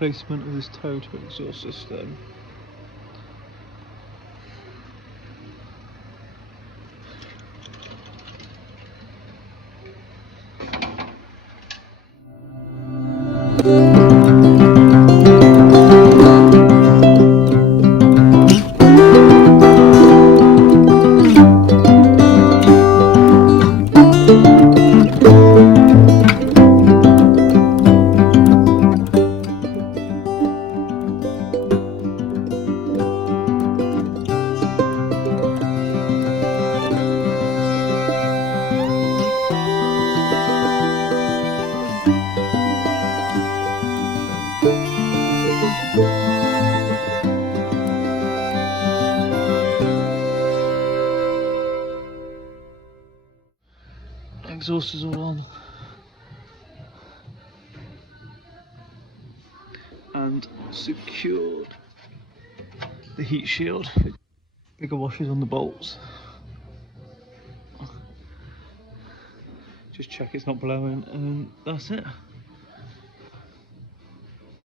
replacement of this Toyota exhaust system. Exhaust is all on and secured. The heat shield, bigger washers on the bolts. Just check it's not blowing, and that's it.